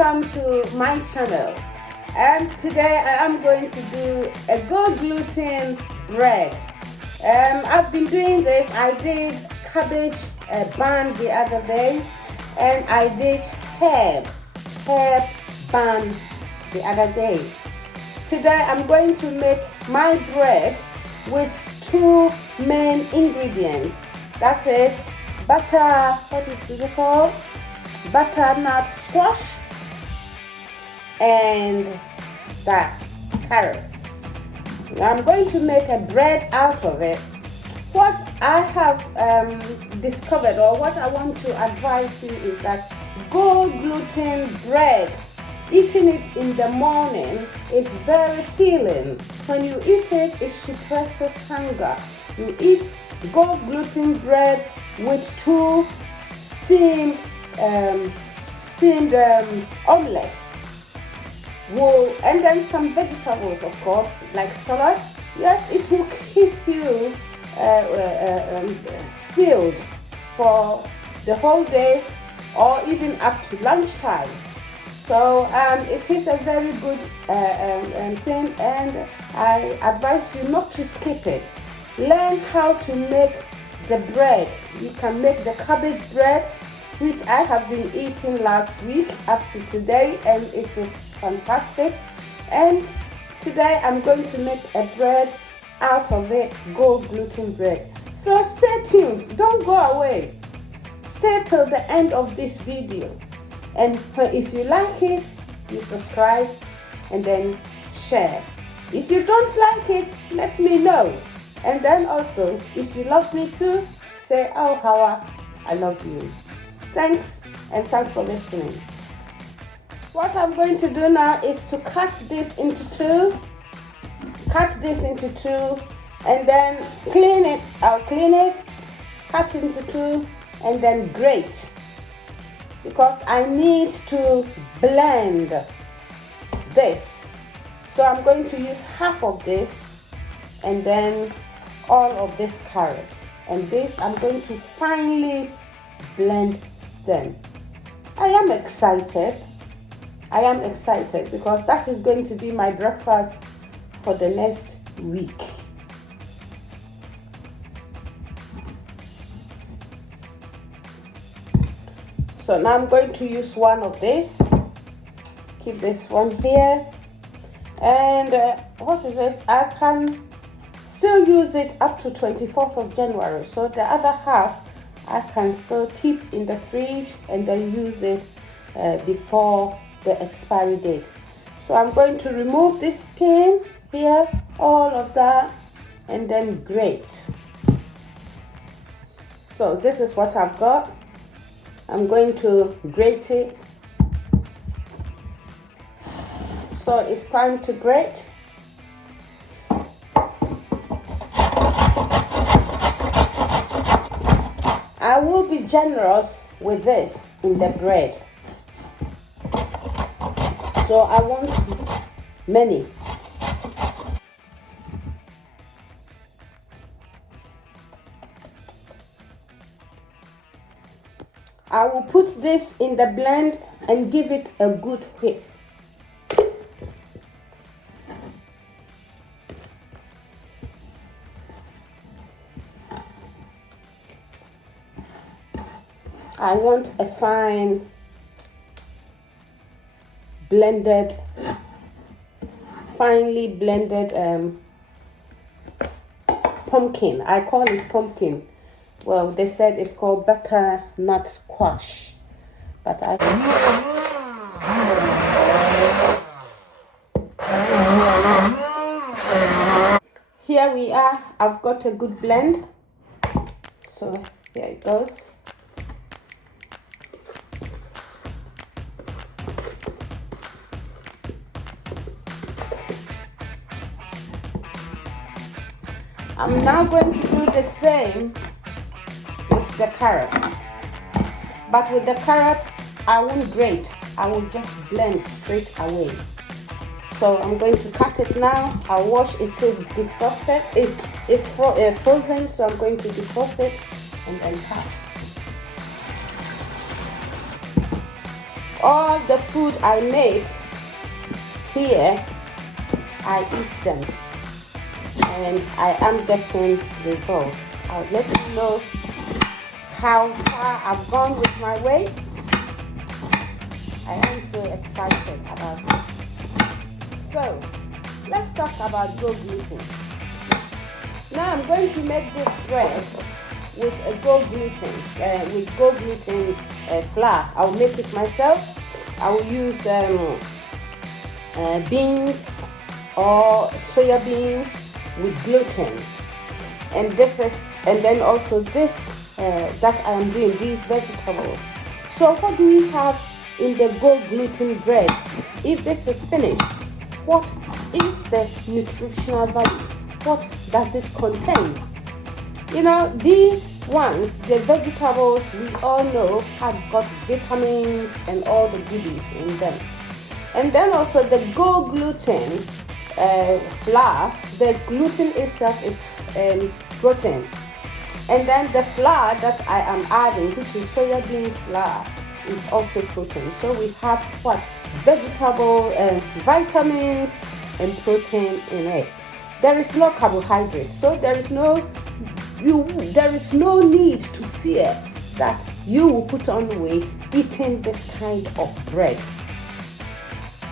welcome to my channel. Today I am going to do a Go gluten bread. I've been doing this. I did cabbage bun the other day, and I did herb bun the other day. Today I'm going to make my bread with two main ingredients. That is butternut squash and that carrots. Now I'm going to make a bread out of it. What I have discovered, or what I want to advise you, is that Go gluten bread, eating it in the morning is very filling. When you eat it, it suppresses hunger. You eat Go gluten bread with two steamed omelets, and then some vegetables, of course, like salad. Yes, it will keep you filled for the whole day, or even up to lunchtime. So it is a very good thing, and I advise you not to skip it. Learn how to make the bread. You can make the cabbage bread, which I have been eating last week up to today, and it is fantastic. And today I'm going to make a bread out of it, Go gluten bread. So stay tuned, don't go away. Stay till the end of this video, and if you like it, you subscribe and then share. If you don't like it, let me know. And then also, if you love me too, say, "Oh, Hawa, I love you." Thanks, and thanks for listening. What I'm going to do now is to cut this into two, and then clean it. I'll clean it, cut into two, and then grate, because I need to blend this. So I'm going to use half of this, and then all of this carrot, and this I'm going to finely blend them. I am excited because that is going to be my breakfast for the next week. So now I'm going to use one of this, keep this one here, and what is it? I can still use it up to 24th of January. So the other half I can still keep in the fridge and then use it before the expiry date. So I'm going to remove this skin here, all of that, and then grate. So this is what I've got. I'm going to grate it. So it's time to grate. I will be generous with this in the bread. So I want many. I will put this in the blend and give it a good whip. I want a fine finely blended pumpkin. I call it pumpkin. Well, they said it's called butternut squash, but here we are. I've got a good blend. So here it goes. I'm now going to do the same with the carrot, but with the carrot I won't grate, I will just blend straight away. So I'm going to cut it now. I'll wash it. Is defrosted, it is frozen, so I'm going to defrost it and then cut. all the food I make here, I eat them, and I am getting results. I'll let you know how far I've gone with my weight. I am so excited about it. So let's talk about Go Gluten. Now I'm going to make this bread with a Go Gluten flour. I'll make it myself. I will use beans or soya beans with gluten, and then also this that I am doing, these vegetables. So what do we have in the Go Gluten bread? If this is finished, what is the nutritional value? What does it contain? You know, these ones, the vegetables, we all know have got vitamins and all the goodies in them. And then also the Go Gluten flour, the gluten itself is protein. And then the flour that I am adding, which is soya beans flour, is also protein. So we have what? Vegetable vitamins and protein in it. There is no carbohydrate, so there is no need to fear that you will put on weight eating this kind of bread.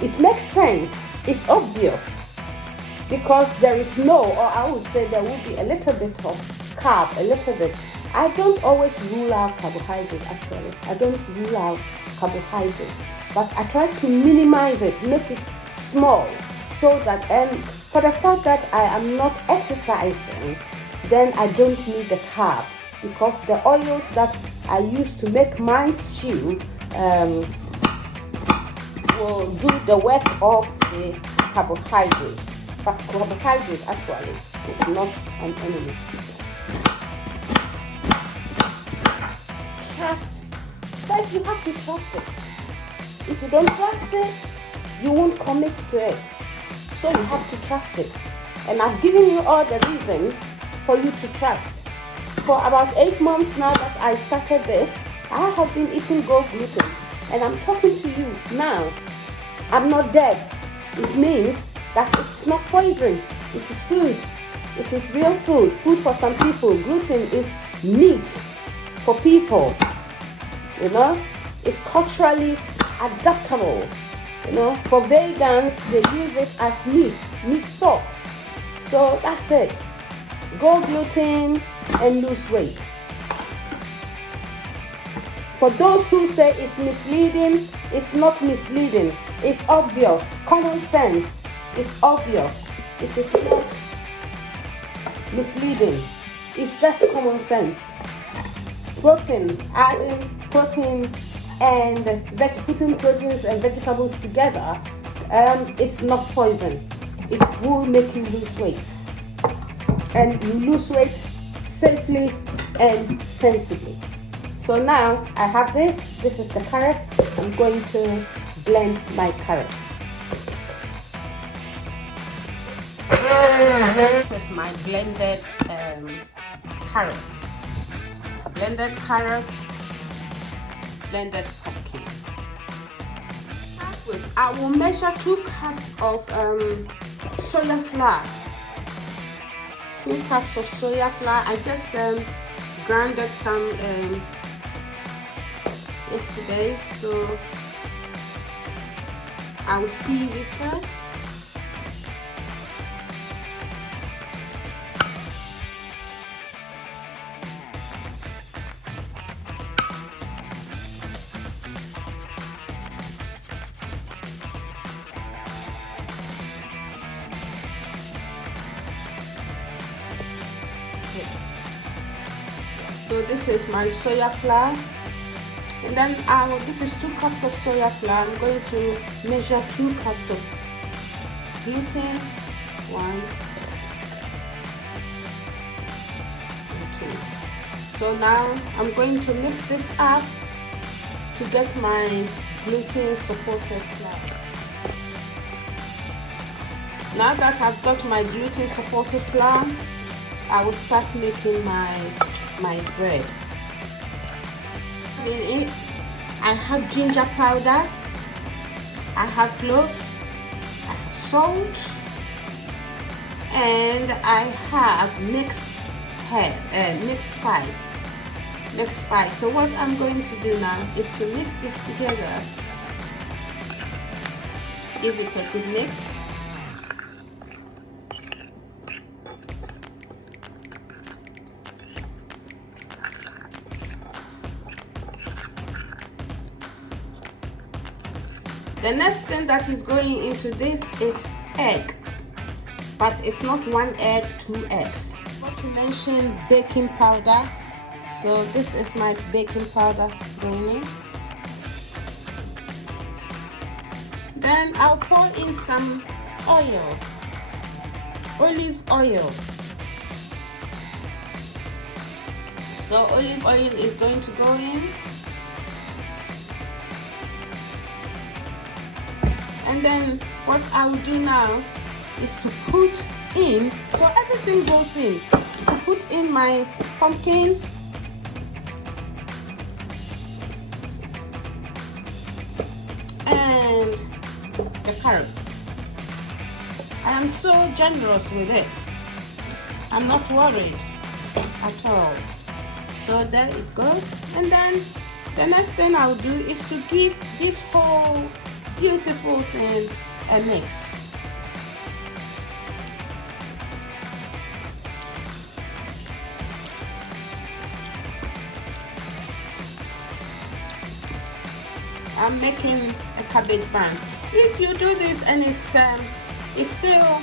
It makes sense, it's obvious, because there is no, or I would say there will be a little bit of carb, a little bit. I don't always rule out carbohydrate, actually. I don't rule out carbohydrate, but I try to minimize it, make it small, so that, and for the fact that I am not exercising, then I don't need the carb, because the oils that I use to make my stew will do the work of the carbohydrate. But carbohydrate actually is not an enemy. Trust. First, you have to trust it. If you don't trust it, you won't commit to it. So you have to trust it. And I've given you all the reason for you to trust. For about 8 months now that I started this, I have been eating Go Gluten. And I'm talking to you now. I'm not dead. It means that it's not poison. It is food. It is real food. Food for some people. Gluten is meat for people. You know, it's culturally adaptable. You know, for vegans, they use it as meat sauce. So that's it. Go Gluten and lose weight. For those who say it's misleading, it's not misleading. It's obvious. Common sense is obvious. It is not misleading. It's just common sense. Protein, adding protein and putting proteins and vegetables together, it's not poison. It will make you lose weight. And you lose weight safely and sensibly. So now I have this. This is the carrot. I'm going to blend my carrot. This is my blended carrots. Blended carrots, blended pumpkin. I will measure 2 cups of soya flour. 2 cups of soya flour. I just grounded some yesterday, so I will see this first. So this is my soya flour, and then this is 2 cups of soya flour. I'm going to measure 2 cups of gluten, 1 and 2. So now I'm going to mix this up to get my gluten supported flour. Now that I've got my gluten supported flour, I will start making my bread. In it, I have ginger powder, I have cloves, I have salt, and I have mixed spice. So what I'm going to do now is to mix this together. Give it a good mix. The next thing that is going into this is egg, but it's not 1 egg, 2 eggs. Not to mention baking powder. So this is my baking powder going in. Then I'll pour in some oil, olive oil. So olive oil is going to go in. And then what I will do now is to put in, so everything goes in, to put in my pumpkin, and the carrots. I am so generous with it. I'm not worried at all. So there it goes. And then the next thing I'll do is to give this whole beautiful thing a mix. I'm making a cabbage bun. If you do this and it's still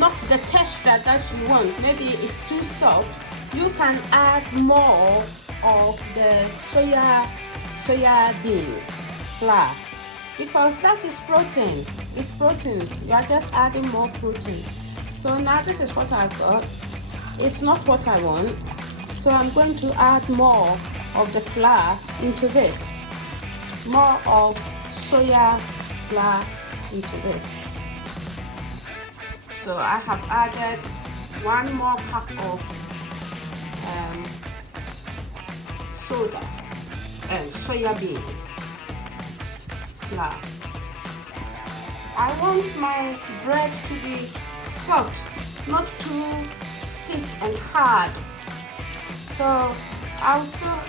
not the texture that you want, maybe it's too soft, you can add more of the soya beans flour, because that is protein. It's protein. You are just adding more protein. So now this is what I've got. It's not what I want, so I'm going to add more of the flour into this, more of soya flour into this. So I have added 1 more cup of soya beans flour. I want my bread to be soft, not too stiff and hard. So I'll still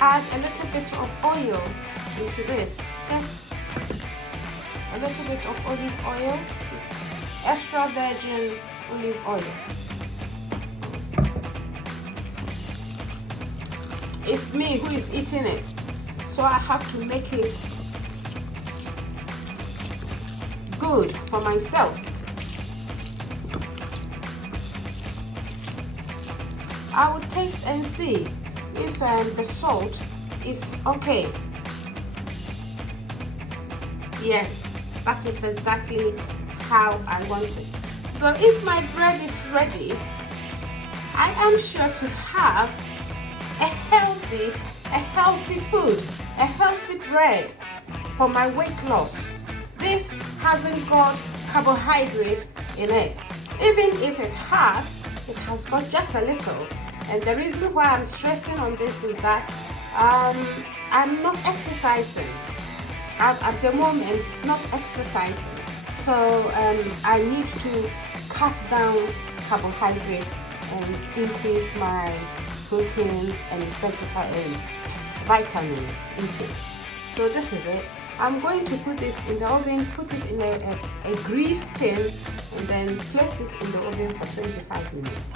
add a little bit of oil into this. Just a little bit of olive oil. It's extra virgin olive oil. It's me who is eating it, so I have to make it good for myself. I will taste and see if the salt is okay. Yes, that is exactly how I want it. So if my bread is ready, I am sure to have a healthy food, a healthy bread for my weight loss. This hasn't got carbohydrate in it. Even if it has got just a little. And the reason why I'm stressing on this is that I'm not exercising. I'm at the moment not exercising. So I need to cut down carbohydrate and increase my protein and vitamin intake. So this is it. I'm going to put this in the oven, put it in a grease tin, and then place it in the oven for 25 minutes.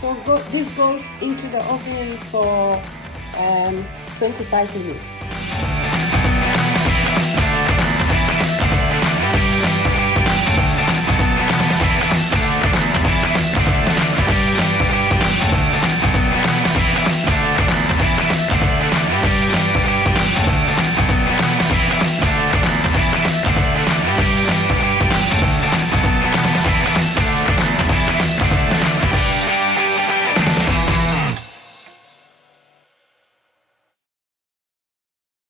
So this goes into the oven for 25 minutes.